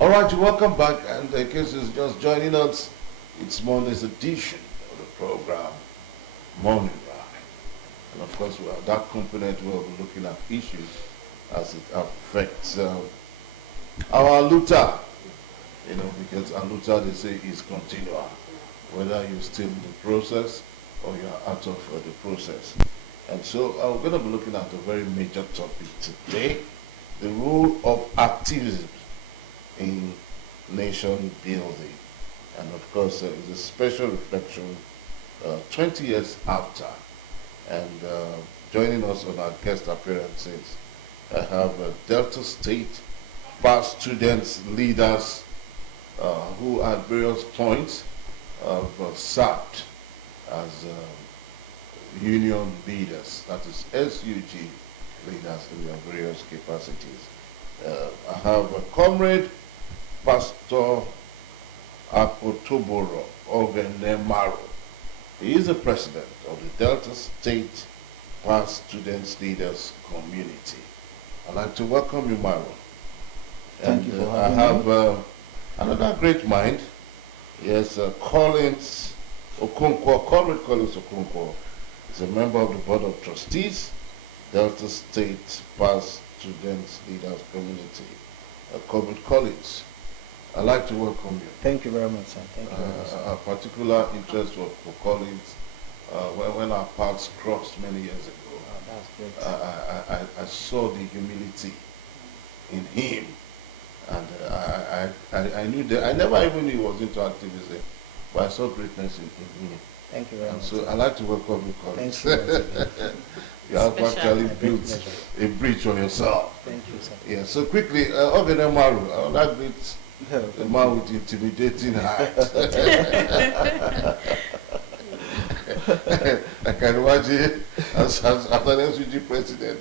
All right, welcome back. And in case you're just joining us, it's Monday's edition of the program, Morning Ride. And of course, that component will be looking at issues as it affects our Luther. Because Luther, they say, is continual, whether you're still in the process or you're out of the process. And so we're going to be looking at a very major topic today, the role of activism in nation building. And of course, it's a special reflection 20 years after. And joining us on our guest appearances, I have Delta State past students, leaders who at various points have served as union leaders, that is SUG leaders in their various capacities. I have a comrade, Pastor Akpotoboro Ogenemaro. He is the president of the Delta State Past Students Leaders Community. I'd like to welcome you, Maro. Thank you for I having me. have another great mind. Yes, Collins Okonkwo, Comrade Collins Okonkwo, is a member of the Board of Trustees, Delta State Past Students Leaders Community. Comrade Collins, I'd like to welcome you. Thank you very much, sir. Thank you very much. A particular interest for Collins, when our paths crossed many years ago, That's great. I saw the humility in him, and I knew that I never even knew he was into activism, but I saw greatness in him. Thank you very And much. so I'd like to welcome you, Collins. Thank you once again. You have Special. actually My great built pleasure. a bridge for yourself. Thank you, sir. Yeah, so quickly, Ogene Maru, I would like to meet the man with intimidating height. I can imagine as an SUG president,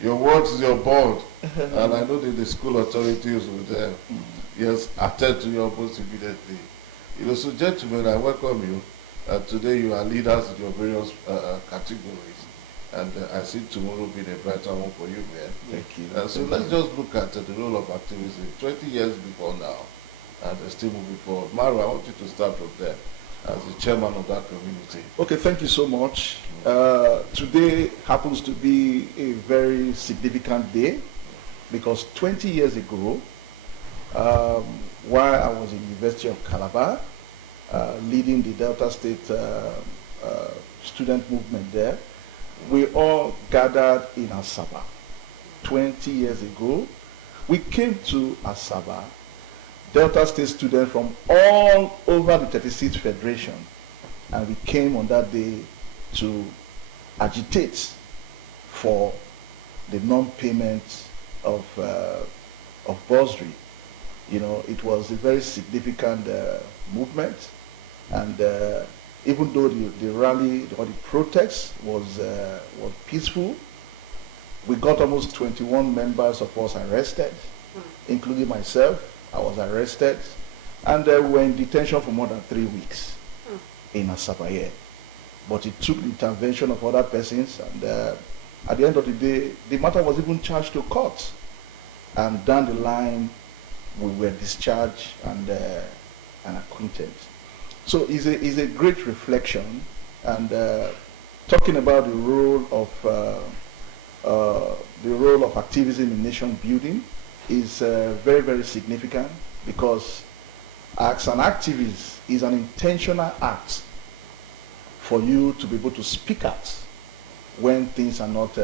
your words is your board, and I know that the school authorities would yes attend to your post immediately. So gentlemen, I welcome you. Today you are leaders in your various categories, and I see tomorrow being a brighter one for you, man. Thank you. So let's just look at the role of activism 20 years before now, and still moving forward. Maru, I want you to start from there as the chairman of that community. Okay, thank you so much. Today happens to be a very significant day because 20 years ago, while I was in the University of Calabar, leading the Delta State student movement there, we all gathered in Asaba 20 years ago. We came to Asaba, Delta State students from all over the 36th Federation, and we came on that day to agitate for the non-payment of bursary. It was a very significant movement, and even though the rally or the protest was peaceful, we got almost 21 members of us arrested, including myself. I was arrested, and we were in detention for more than 3 weeks in Asaba. But it took the intervention of other persons, and at the end of the day, the matter was even charged to court. And down the line, we were discharged and acquitted. So it's a great reflection, and talking about the role of activism in nation building is very, very significant, because as an activist is an intentional act for you to be able to speak out when things are not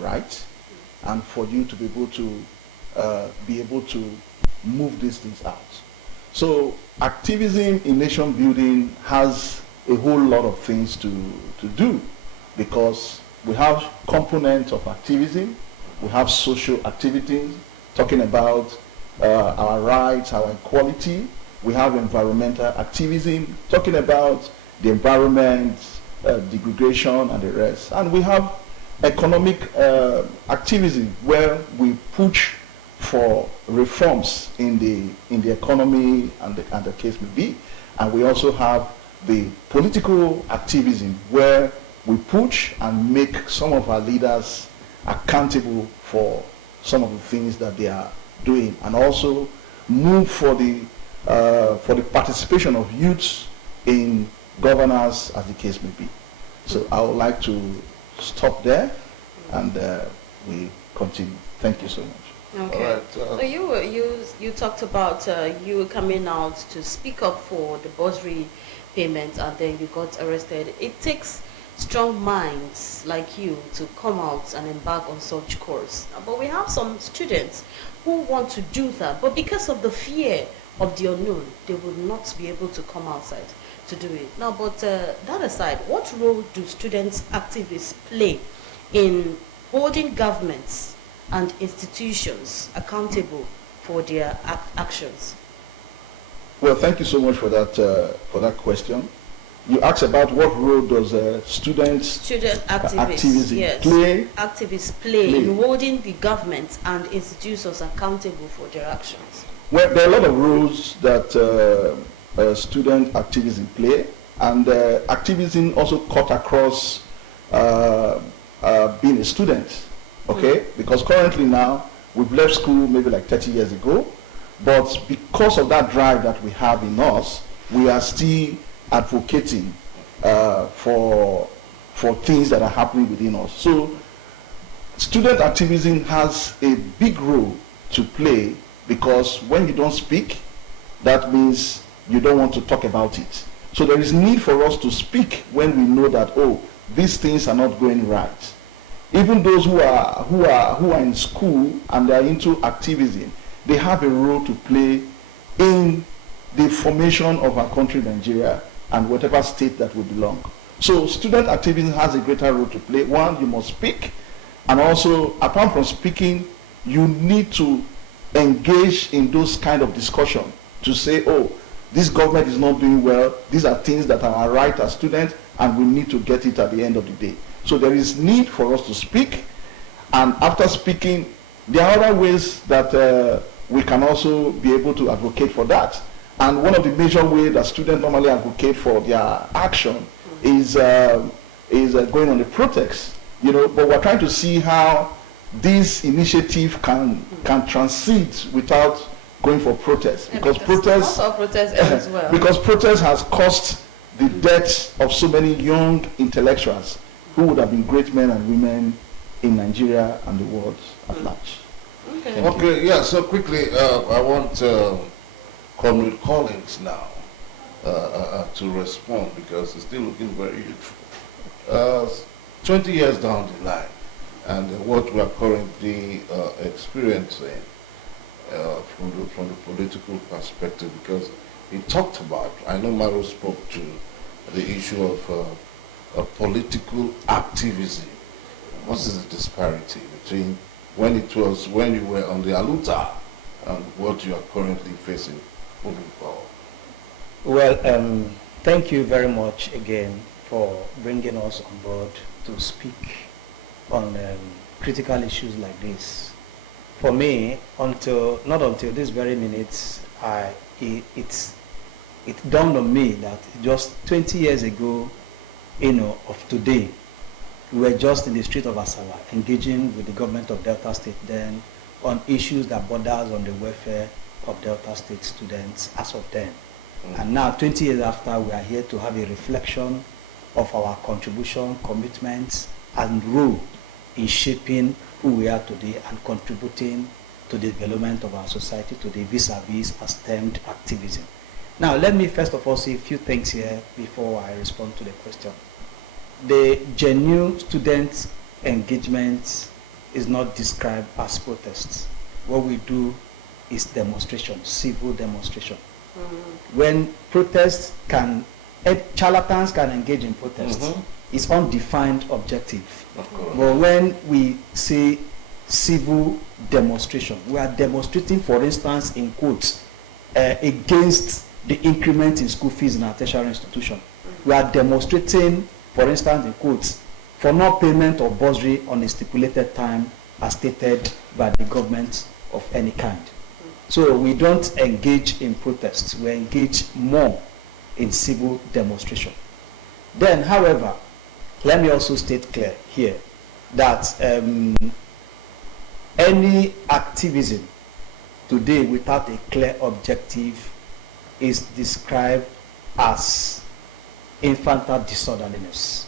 right, and for you to be able to move these things out. So activism in nation building has a whole lot of things to do, because we have components of activism. We have social activities, talking about our rights, our equality. We have environmental activism, talking about the environment, degradation, and the rest. And we have economic activism, where we push for reforms in the economy and the case may be. And we also have the political activism, where we push and make some of our leaders accountable for some of the things that they are doing, and also move for the participation of youths in governance, as the case may be. So I would like to stop there, and we continue. Thank you so much. Okay. All right, So you talked about you coming out to speak up for the bursary payment, and then you got arrested. It takes strong minds like you to come out and embark on such course. But we have some students who want to do that, but because of the fear of the unknown, they would not be able to come outside to do it. Now, but that aside, what role do students activists play in holding governments and institutions accountable for their actions? Well, thank you so much for that question. You asked about what role does student activism yes, play? Activists play in holding the government and institutions accountable for their actions. Well, there are a lot of roles that student activism play, and activism also cut across being a student, okay? Because currently now, we've left school maybe like 30 years ago, but because of that drive that we have in us, we are still advocating for things that are happening within us. So student activism has a big role to play, because when you don't speak, that means you don't want to talk about it. So there is need for us to speak when we know that, oh, these things are not going right. Even those who are in school and they are into activism, they have a role to play in the formation of our country, Nigeria, and whatever state that we belong. So student activism has a greater role to play. One, you must speak, and also, apart from speaking, you need to engage in those kind of discussion to say, oh, this government is not doing well, these are things that are right as students, and we need to get it at the end of the day. So there is need for us to speak, and after speaking, there are other ways that we can also be able to advocate for that. And one of the major ways that students normally advocate for their action is going on a protest. You know, but we're trying to see how this initiative can transit without going for protest, because protest as well. Because protest has cost the death of so many young intellectuals who would have been great men and women in Nigeria and the world at large. Okay, yeah, so quickly, I want Comrade Collins now to respond, because he's still looking very youthful. 20 years down the line, and what we are currently experiencing from the political perspective, because he talked about, I know Maro spoke to the issue of political activism. What is the disparity between when you were on the Aluta and what you are currently facing moving forward? Well, thank you very much again for bringing us on board to speak on critical issues like this. For me, not until this very minute, it dawned on me that just 20 years ago, of today, we were just in the street of Asaba, engaging with the government of Delta State then on issues that borders on the welfare of Delta State students as of then. And now, 20 years after, we are here to have a reflection of our contribution, commitments, and role in shaping who we are today and contributing to the development of our society today vis-a-vis as termed activism. Now, let me first of all say a few things here before I respond to the question. The genuine student engagement is not described as protests. What we do is demonstration, civil demonstration. When protests charlatans can engage in protests, it's undefined objective. But when we say civil demonstration, we are demonstrating, for instance, in quotes, against the increment in school fees in our tertiary institution. We are demonstrating, for instance, in quotes, for non payment of bursary on a stipulated time as stated by the government of any kind. So we don't engage in protests, we engage more in civil demonstration. Then, however, let me also state clear here that any activism today without a clear objective is described as infantile disorderliness.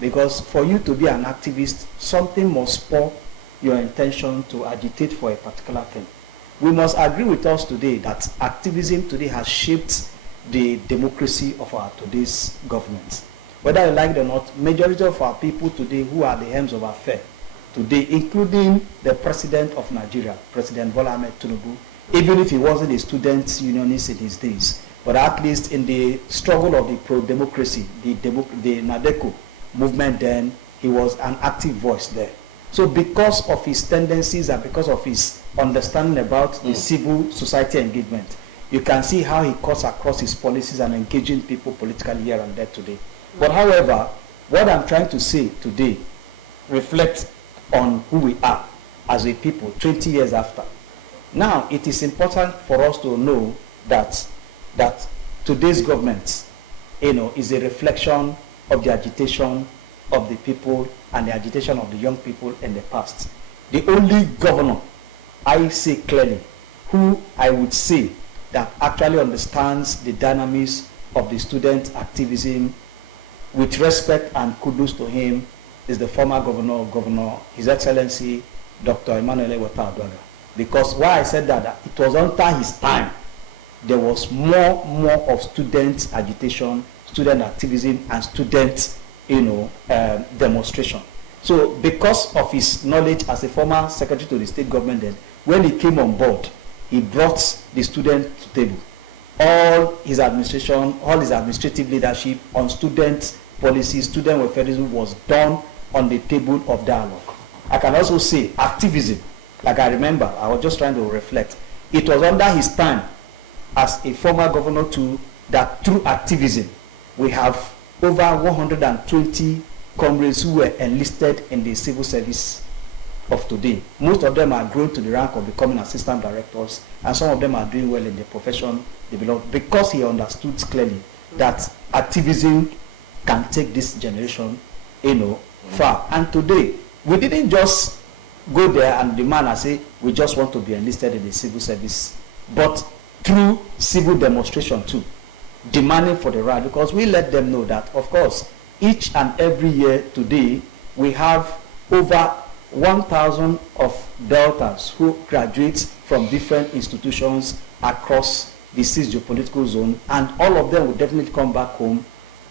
Because for you to be an activist, something must spur your intention to agitate for a particular thing. We must agree with us today that activism today has shaped the democracy of our today's government. Whether you like it or not, majority of our people today who are the helms of affairs today, including the president of Nigeria, President Bola Ahmed Tinubu, even if he wasn't a student unionist in his days, but at least in the struggle of the pro-democracy, the NADECO movement then, he was an active voice there. So because of his tendencies and because of his understanding about the civil society engagement, you can see how he cuts across his policies and engaging people politically here and there today. But however, what I'm trying to say today reflects on who we are as a people 20 years after. Now, it is important for us to know that today's government, is a reflection of the agitation of the people and the agitation of the young people in the past. The only governor, I say clearly, who I would say that actually understands the dynamics of the student activism with respect and kudos to him is the former governor, His Excellency Dr. Emmanuel Ewota Aduaga. Because why I said that, it was under his time there was more of student agitation, student activism, and student demonstration. So because of his knowledge as a former secretary to the state government then, when he came on board, he brought the student to the table. All his administration, all his administrative leadership on student policy, student welfareism was done on the table of dialogue. I can also say activism, like I remember, I was just trying to reflect. It was under his time as a former governor too that through activism we have over 120 comrades who were enlisted in the civil service of today. Most of them are grown to the rank of becoming assistant directors, and some of them are doing well in the profession developed because he understood clearly that activism can take this generation, far. And today, we didn't just go there and demand and say, we just want to be enlisted in the civil service, but through civil demonstration too, demanding for the right, because we let them know that, of course, each and every year today, we have over 1,000 of Deltas who graduate from different institutions across the 6 geopolitical zone, and all of them will definitely come back home.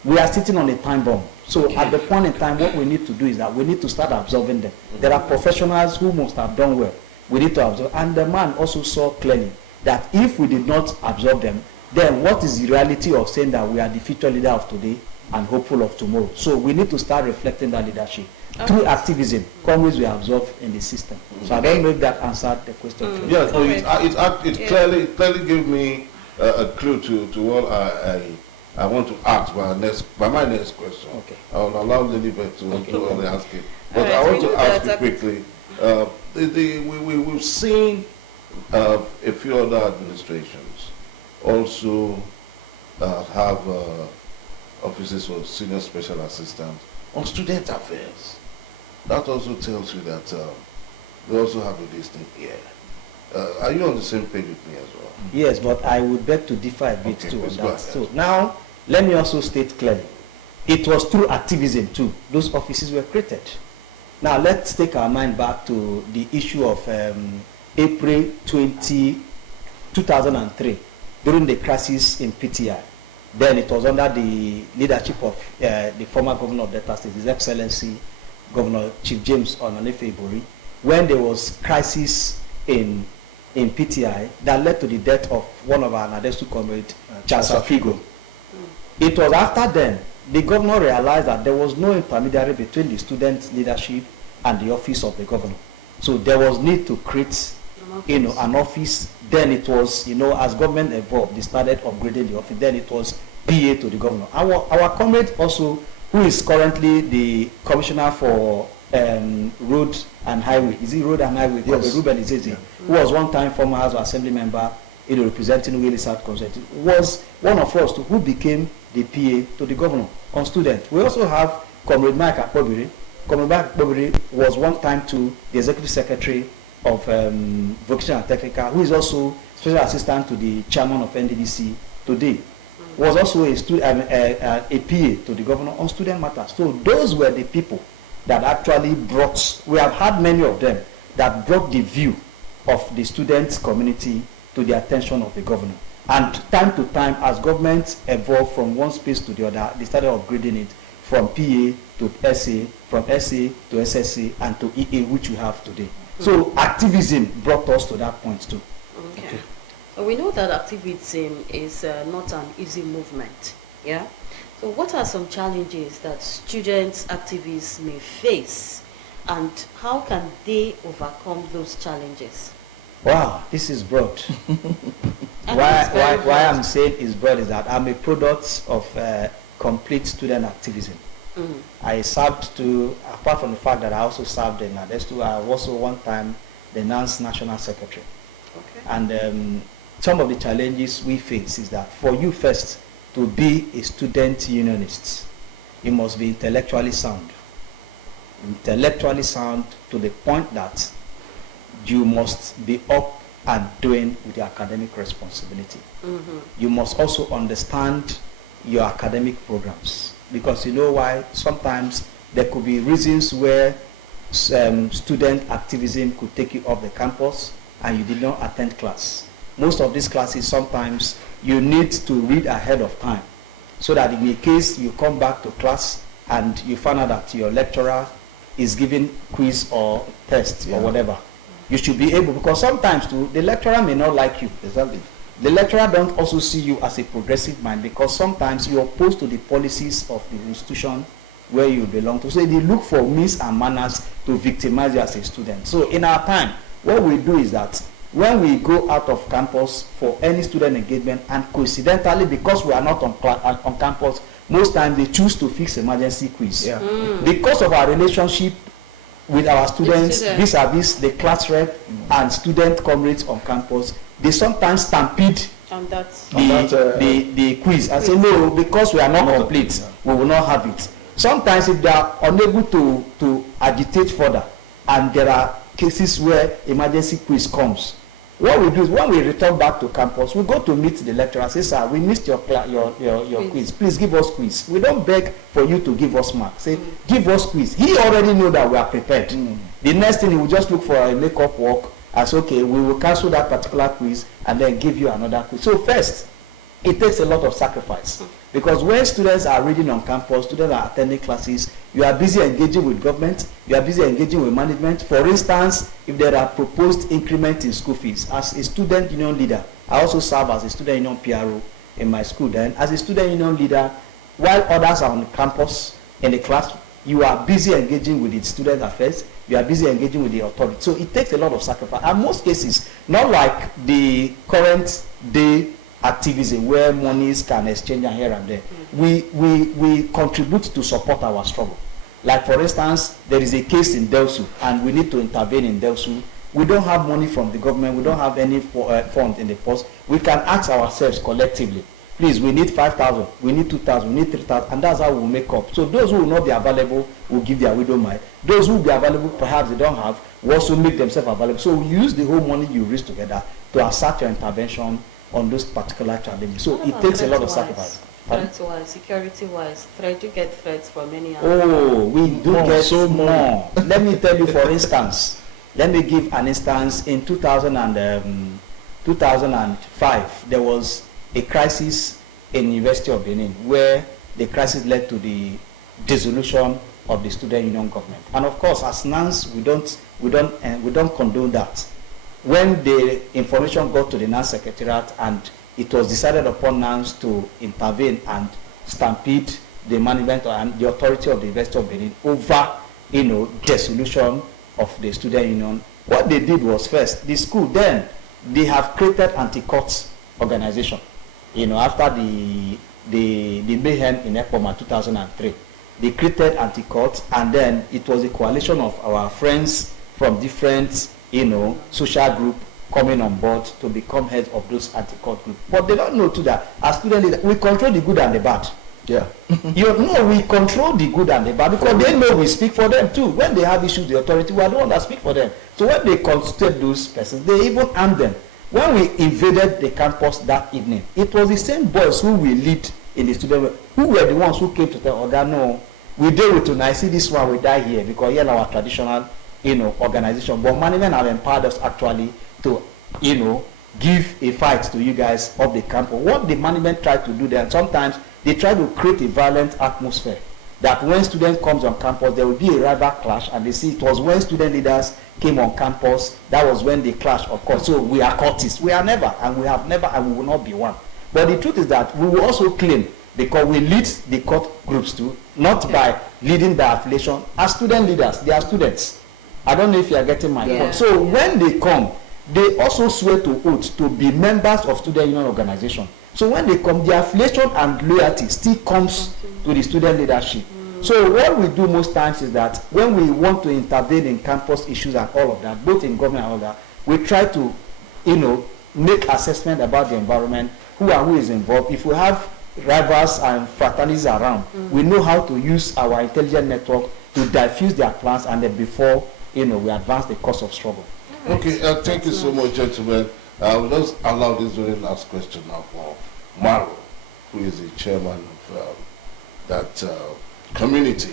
We are sitting on a time bomb. So at the point in time, what we need to do is that we need to start absorbing them. There are professionals who must have done well. We need to absorb. And the man also saw clearly that if we did not absorb them, then what is the reality of saying that we are the future leader of today and hopeful of tomorrow? So we need to start reflecting that leadership. Through activism, comrades we absorb in the system. So I don't know if that answered the question. Yes, it clearly gave me a clue to what I want to ask by my next question. Okay. I'll allow Lilibet to ask it. But Right, I want so to ask you quickly. We've seen a few other administrations also have offices for senior special assistants on student affairs. That also tells you that they also have a distinct ear. Are you on the same page with me as well? Yes, but I would beg to differ a bit too on that. So now, let me also state clearly, it was through activism too. Those offices were created. Now let's take our mind back to the issue of April 2003, during the crisis in PTI. Then it was under the leadership of the former governor of Delta State, His Excellency Governor Chief James Onanefe Ibori, when there was crisis in PTI that led to the death of one of our Nadesu comrades, Charles Afigo. It was after then the governor realized that there was no intermediary between the student leadership and the office of the governor. So there was need to create an office. Then it was, as government evolved, they started upgrading the office. Then it was PA to the governor. Our comrade also, who is currently the commissioner for road and highway, is it road and highway? Yes. Ruben Izezi, who was one time former House of Assembly member, representing Wheeling South Constituency, was one of us who became the PA to the governor on students. We also have Comrade Mike Akpobiri. Comrade Mike Akpobiri was one time to the executive secretary of Vocational and Technical, who is also special assistant to the chairman of NDDC today, was also a PA to the governor on student matters. So those were the people that actually brought, we have had many of them, that brought the view of the student community to the attention of the governor. And time to time, as governments evolved from one space to the other, they started upgrading it from PA to SA, from SA to SSA, and to EA, which we have today. So activism brought us to that point too. Okay. So we know that activism is not an easy movement, yeah? So what are some challenges that students, activists may face, and how can they overcome those challenges? Wow, this is broad. And why it's very why broad. I'm saying it's broad is that I'm a product of complete student activism. I served to, apart from the fact that I also served in Nadestu, I was also one time the NANS National Secretary. Okay. And some of the challenges we face is that for you first to be a student unionist, you must be intellectually sound. Intellectually sound to the point that you must be up and doing with your academic responsibility. You must also understand your academic programs, because you know why sometimes there could be reasons where student activism could take you off the campus and you did not attend class. Most of these classes, sometimes you need to read ahead of time, so that in the case you come back to class and you find out that your lecturer is giving quiz or test or whatever, you should be able, because sometimes too, the lecturer may not like you. Exactly. The lecturer don't also see you as a progressive mind, because sometimes you're opposed to the policies of the institution where you belong to. So they look for means and manners to victimize you as a student. So in our time, what we do is that when we go out of campus for any student engagement, and coincidentally, because we are not on campus, most times they choose to fix emergency quiz. Yeah. Because of our relationship with our students vis-a-vis the class rep and student comrades on campus, they sometimes stampede And that's the quiz and say, no, because we are not complete, we will not have it. Sometimes if they are unable to agitate further, and there are cases where emergency quiz comes, what we do is when we return back to campus, we go to meet the lecturer and say, sir, we missed your quiz. Please give us quiz. We don't beg for you to give us marks. Say, give us quiz. He already know that we are prepared. The next thing, he will just look for a make-up work as, okay, we will cancel that particular quiz and then give you another quiz. So first, it takes a lot of sacrifice. Because when students are reading on campus, students are attending classes, you are busy engaging with government, you are busy engaging with management. For instance, if there are proposed increment in school fees, as a student union leader, I also serve as a student union PRO in my school then. As a student union leader, while others are on campus in the class, you are busy engaging with the student affairs, you are busy engaging with the authority. So it takes a lot of sacrifice. And most cases, not like the current day activism where monies can exchange here and there. We contribute to support our struggle. Like for instance, there is a case in Delsu and we need to intervene in Delsu. We don't have money from the government, we don't have any fund in the post. We can ask ourselves collectively, please, we need 5,000, we need 2,000, we need 3,000, and that's how we'll make up. So those who will not be available will give their widow mite. Those who will be available, perhaps they don't have, will also make themselves available. So we use the whole money you raise together to assert your intervention on those particular challenges. So it takes a lot of sacrifice. Threat-wise, security-wise, do get threats from any other. Oh, we do get so more. Let me tell you, for instance, let me give an instance. In 2005, there was a crisis in University of Benin where the crisis led to the dissolution of the student union government. And of course, as NANS, we don't condone that. When the information got to the NANS Secretariat and it was decided upon NANS to intervene and stampede the management and the authority of the University of Benin over, dissolution of the student union, what they did was first, the school then, they have created anti-court organization, after the mayhem in Epoma 2003. They created anti-court, and then it was a coalition of our friends from different social group coming on board to become heads of those anti-court groups. But they don't know too that as student leaders, we control the good and the bad. Yeah. You know, we control the good and the bad because they know we speak for them too. When they have issues with the authority, we are the one that speak for them. So when they constitute those persons, they even arm them. When we invaded the campus that evening, it was the same boys who we lead in the student, who were the ones who came to tell Oga, no, we deal with tonight. See this one, we die here because here our traditional, organization. But management have empowered us actually to, give a fight to you guys of the campus. What the management tried to do then, sometimes they try to create a violent atmosphere that when students comes on campus, there will be a rival clash, and they see it was when student leaders came on campus, that was when they clashed, of course. So we are cultists. We are never, and we have never, and we will not be one. But the truth is that we will also claim, because we lead the court groups too, not by leading the affiliation. As student leaders, they are students. I don't know if you are getting my point. So when they come, they also swear to oath to be members of student union organization. So when they come, the affiliation and loyalty still comes to the student leadership. So what we do most times is that when we want to intervene in campus issues and all of that, both in government and all that, we try to, make assessment about the environment, who is involved. If we have rivals and fraternities around, we know how to use our intelligence network to diffuse their plans, and then before, we advance the course of struggle. Okay, thank you so much, gentlemen. We'll just allow this very last question now for Maro, who is the chairman of that community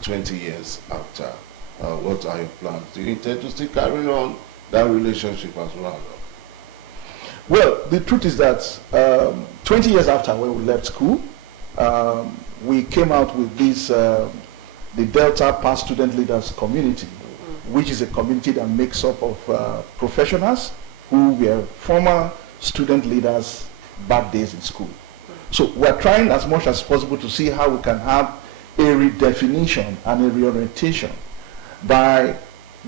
20 years after. What are your plans? Do you intend to still carry on that relationship as well? Well, the truth is that 20 years after when we left school, we came out with this, the Delta Past Student Leaders Community, which is a community that makes up of professionals who were former student leaders back days in school. So we're trying as much as possible to see how we can have a redefinition and a reorientation by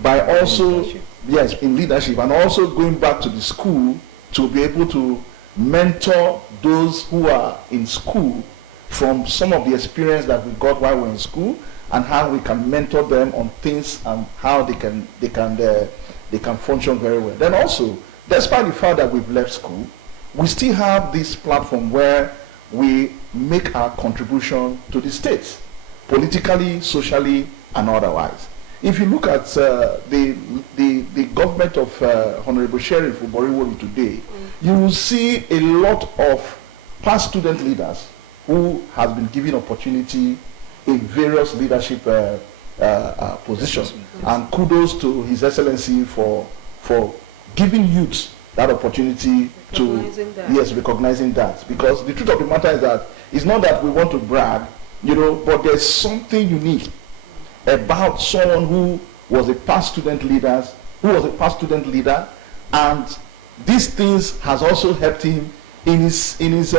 also, yes, in leadership, and also going back to the school to be able to mentor those who are in school from some of the experience that we got while we were in school, and how we can mentor them on things and how they can function very well. Then also, despite the fact that we've left school, we still have this platform where we make our contribution to the states, politically, socially, and otherwise. If you look at the government of Honorable Sheriff Oboriwori today, you will see a lot of past student leaders who have been given opportunity in various leadership positions. And kudos to His Excellency for giving youths that opportunity recognizing that. Because the truth of the matter is that it's not that we want to brag, but there's something unique about someone who was a past student leader, and these things has also helped him in his ways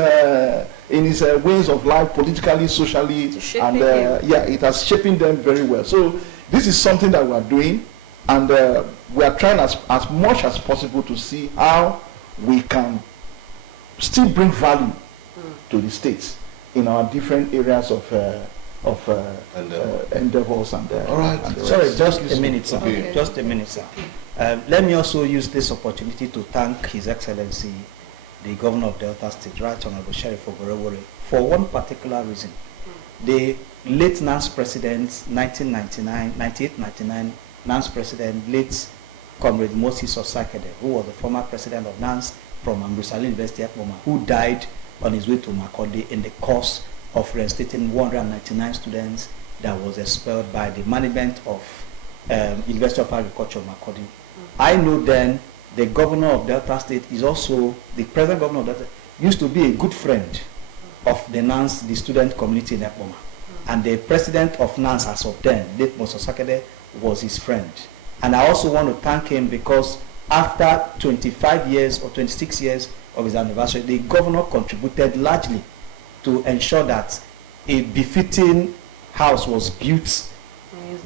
of life, politically, socially, and it has shaping them very well. So this is something that we are doing, and we are trying as much as possible to see how we can still bring value to the states in our different areas of endeavors and all right. Sorry, just a minute, sir. Okay. Just a minute, sir. Let me also use this opportunity to thank His Excellency, the Governor of Delta State, Right Honorable Sheriff Oboriwori, for one particular reason. The late NANS President, 1998-99 NANS President, late Comrade Moses Osakede, who was the former president of NANS from Ambrosali University at Moma, who died on his way to Makurdi in the course of reinstating 199 students that was expelled by the management of University of Agriculture, Makurdi. I know then the governor of Delta State is also, the present governor of Delta, used to be a good friend of the NANS, the student community in Ekpoma. And the president of NANS as of then, late Moses Osakede, was his friend. And I also want to thank him because after 25 years or 26 years of his anniversary, the governor contributed largely to ensure that a befitting house was built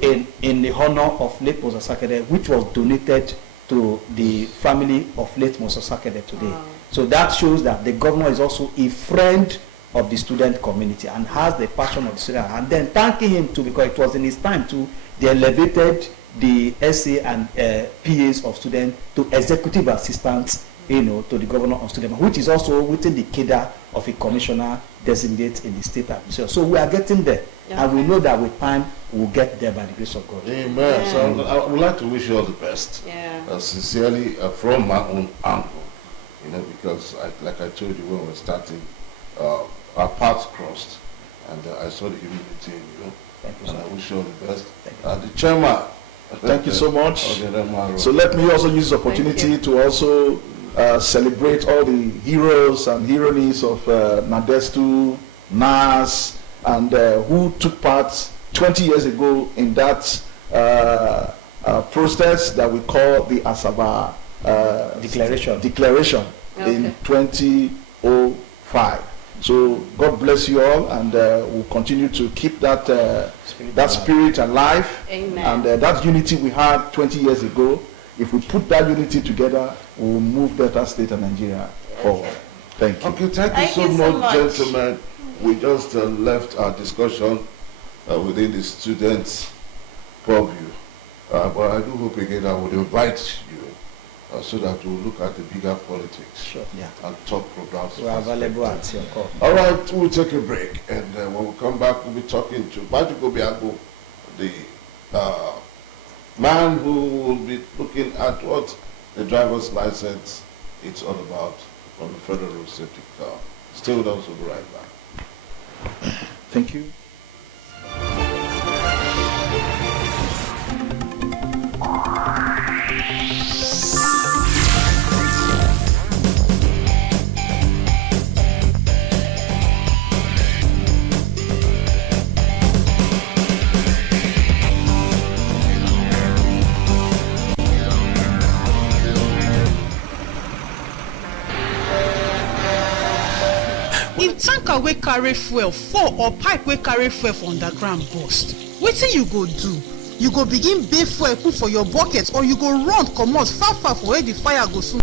in the honor of late Moses Osakede, which was donated to the family of late Moses Osakede today. Wow. So that shows that the governor is also a friend of the student community and has the passion of the student. And then thanking him too, because it was in his time too, they elevated the SA and PAs of students to executive assistants, to the governor on student, which is also within the cadre of a commissioner designate in the state administration. So we are getting there, and we know that with time we'll get there by the grace of God. Amen. Yeah. So I would like to wish you all the best. Yeah. Sincerely, from my own angle, because like I told you when we were starting, our paths crossed, and I saw the humility in you. Thank you so And much. I wish you all the best. The chairman. Thank you so much. Okay, So let me also use the opportunity to also celebrate all the heroes and heroines of Nadestu, NAS, and who took part 20 years ago in that process that we call the Asaba Declaration in 2005. So God bless you all, and we'll continue to keep that spirit alive. Amen. And that unity we had 20 years ago, if we put that unity together, we'll move Delta State and Nigeria forward. Thank you. Okay, thank you so much, gentlemen. We just left our discussion within the students' purview. But I do hope again I would invite you so that we'll look at the bigger politics. Sure. Yeah. And talk programs. We are available at your call. All right, we'll take a break, and when we come back, we'll be talking to Majuko Biago, the man who will be looking at what the driver's license is all about from the Federal Road Safety Car. Stay with us, we'll be right back. Thank you. If tanker wey carry fuel fall or pipe wey carry fuel for underground burst, wetin you go do? You go begin bail fuel put for your bucket, or you go run comot far far for where the fire go soon